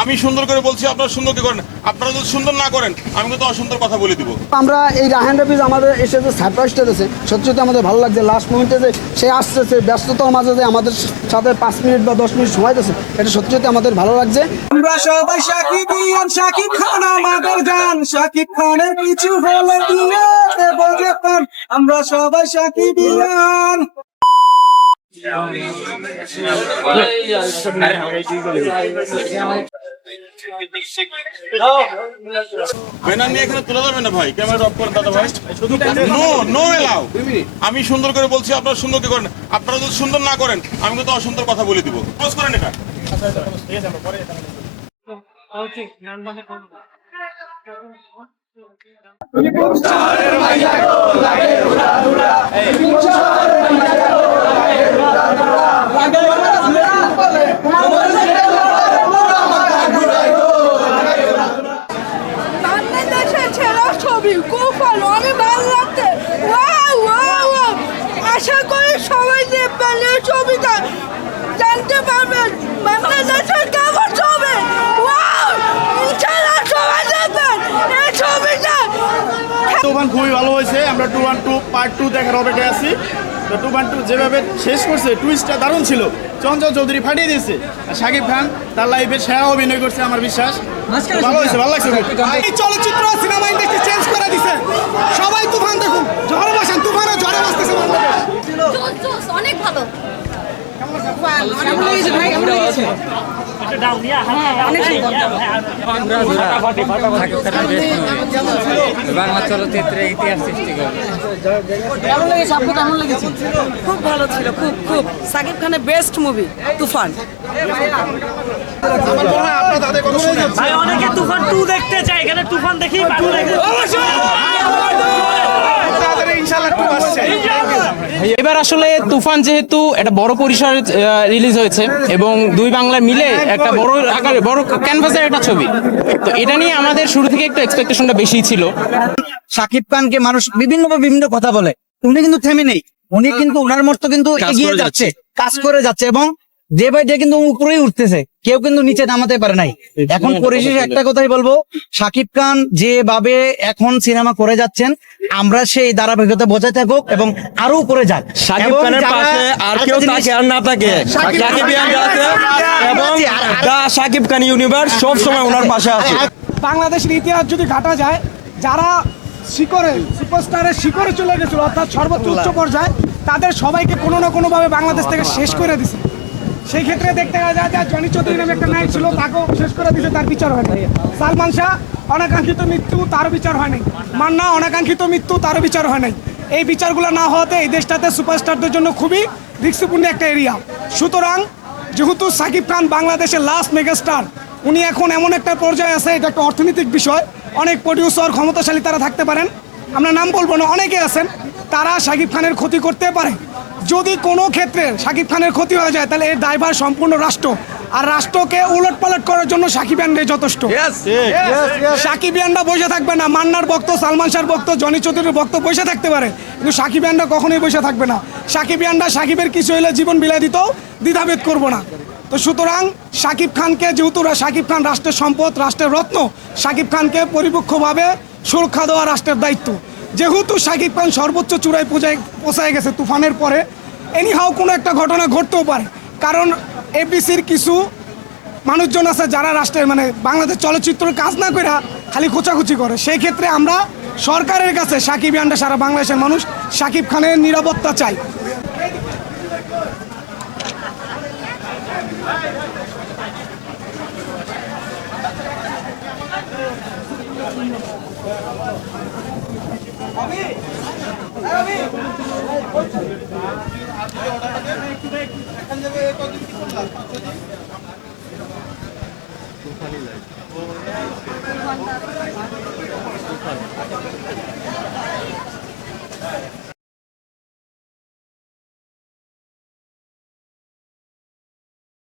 আমি সুন্দর করে বলছি, আপনারা সুন্দর করে করেন। আপনারা যদি সুন্দর না করেন আমি কিন্তু অসুন্দর কথা বলে দিব। আমরা এই রাহান রাফিজ আমাদের এসে যে সারপ্রাইজটা দিয়েছে সত্যি সত্যি আমাদের ভালো লাগছে। লাস্ট মোমেন্টে যে সে আসতেছে ব্যস্ততার মাঝে যে আমাদের সাথে 5 মিনিট বা 10 মিনিট সময় দিয়েছে, এটা সত্যি সত্যি আমাদের ভালো লাগছে। আমরা সবাই শাকিবিয়ান, শাকিব খান আমাদের জান, শাকিব খানের কিছু হলে দিয়ে দেব যে পান, আমরা সবাই শাকিবিয়ান। ব্যানার নিয়ে এখানে তুলে যাবেন না ভাই, ক্যামেরা অফ করেন দাদা ভাই। No no allow. আমি সুন্দর করে বলছি, আপনারা সুন্দর করে করেন। আপনারা যদি সুন্দর না করেন আমি কিন্তু অসুন্দর কথা বলে দিব। পোস্ট করেন এটা। বাংলাদেশের ছেলে ছবি খুব ভালো, আমি ভালো লাগছে। ওয়াও ওয়াও ওয়াও, আশা করি সবাই দেখবেন এই ছবিটা, জানতে পারবেন বাংলাদেশের কেমন ছবি। ওয়াও, ইনশাআল্লাহ সবাই দেখবেন এই ছবিটা। তুফান খুবই ভালো হয়েছে। আমরা 2-1-2 পার্ট 2 দেখার অপেক্ষায় আছি। তো 2-1-2 যেভাবে শেষ করছে, টুইস্টটা দারুণ ছিল। চঞ্চল চৌধুরী ফাটিয়ে দিয়েছে। আর শাকিব খান তার লাইফের সেরা অভিনয় করছে আমার বিশ্বাস। ভালো হয়েছে, ভালো লাগছে। এই চলচ্চিত্র সিনেমা ইন্ডাস্ট্রি চেঞ্জ করে দিছে। সবাই তুফান দেখুন, ঝড়ে বসেন, তুফানও ঝড়ে বসতেছে বাংলাদেশ। অনেক ভালো। বাংলা চলচ্চিত্রে ইতিহাস সৃষ্টি করে। খুব ভালো ছিল, খুব খুব সাকিব খানের বেস্ট মুভি তুফান। ভাই অনেকে তুফান 2 দেখতে চায়, এখানে তুফান দেখেই ভালো লাগে। এবার আসলে তুফান যেহেতু একটা বড় পরিসরে রিলিজ হয়েছে এবং দুই বাংলা মিলে একটা বড় আকারে বড় ক্যানভাসের একটা ছবি, তো এটা নিয়ে আমাদের শুরু থেকে একটু এক্সপেকটেশনটা বেশি ছিল। শাকিব খানকে মানুষ বিভিন্ন কথা বলে, উনি কিন্তু থেমে নেই। উনি কিন্তু ওনার মতো কিন্তু এগিয়ে যাচ্ছে, কাজ করে যাচ্ছে এবং ডে বাই ডে কিন্তু উপরেই উঠতেছে, কেউ কিন্তু নিচে নামাতে পারে নাই। এখন পরিশেষে একটা কথাই বলবো, শাকিব খান যেভাবে এখন সিনেমা করে যাচ্ছেন, আমরা সেই ধারাবাহিকতা বজায় থাকুক এবং আরো উপরে যাক। শাকিব খানের পাশে আর কেউ থাকে আর না থাকে, শাকিবিয়ান আছে এবং দা শাকিব খান ইউনিভার্স সব সময় ওনার পাশে আছে। বাংলাদেশের ইতিহাস যদি ঘাটা যায়, যারা শিখরে সুপারস্টারের শিখরে চলে গেছিল অর্থাৎ সর্বোচ্চ উচ্চ পর্যায়ে, তাদের সবাইকে কোনো না কোনোভাবে বাংলাদেশ থেকে শেষ করে দিছে। সেই ক্ষেত্রে দেখতে যায় যে জনি চৌধুরী নামে একটা নায়ক ছিল, তাকেও শেষ করে দিছে, তার বিচার হয় নাই। সালমান শাহ অনাকাঙ্ক্ষিত মৃত্যু, তার বিচার হয় নাই। মান্না অনাকাঙ্ক্ষিত মৃত্যু, তার বিচার হয় নাই। এই বিচারগুলো না হওয়াতে এই দেশটাতে সুপারস্টারদের জন্য খুবই রিস্কপূর্ণ একটা এরিয়া। সুতরাং যেহেতু সাকিব খান বাংলাদেশের লাস্ট মেগাস্টার, উনি এখন এমন একটা পর্যায়ে আছে, এটা একটা অর্থনৈতিক বিষয়। অনেক প্রডিউসার ক্ষমতাশালী তারা থাকতে পারেন, আমরা নাম বলবো না, অনেকে আছেন, তারা সাকিব খানের ক্ষতি করতে পারে। যদি কোনো ক্ষেত্রে সাকিব খানের ক্ষতি হয়ে যায়, তাহলে এর দায়ভার সম্পূর্ণ রাষ্ট্র, আর রাষ্ট্রকে উলটপালট করার জন্য সাকিবিয়ানরাই যথেষ্ট। সাকিবিয়ানরা বসে থাকবে না। মান্নার ভক্ত, সালমান শাহর ভক্ত, জনি চৌধুরীর ভক্ত বসে থাকতে পারে, কিন্তু সাকিবিয়ানরা কখনোই বসে থাকবে না। সাকিবিয়ানরা সাকিবের কিছু হলে জীবন বিলাই দিতেও দ্বিধাভেদ করবো না। তো সুতরাং সাকিব খানকে, যেহেতু সাকিব খান রাষ্ট্রের সম্পদ, রাষ্ট্রের রত্ন, সাকিব খানকে পরিপক্ষভাবে সুরক্ষা দেওয়া রাষ্ট্রের দায়িত্ব। যেহেতু সাকিব খান সর্বোচ্চ চূড়ায় পৌঁছায় গেছে তুফানের পরে, এনিহাও কোনো একটা ঘটনা ঘটতেও পারে, কারণ এফডিসির কিছু মানুষজন আছে যারা রাষ্ট্রের মানে বাংলাদেশ চলচ্চিত্রের কাজ না করে খালি খোঁচাখুচি করে। সেই ক্ষেত্রে আমরা সরকারের কাছে, সাকিবিয়ানরা সারা বাংলাদেশের মানুষ সাকিব খানের নিরাপত্তা চাই।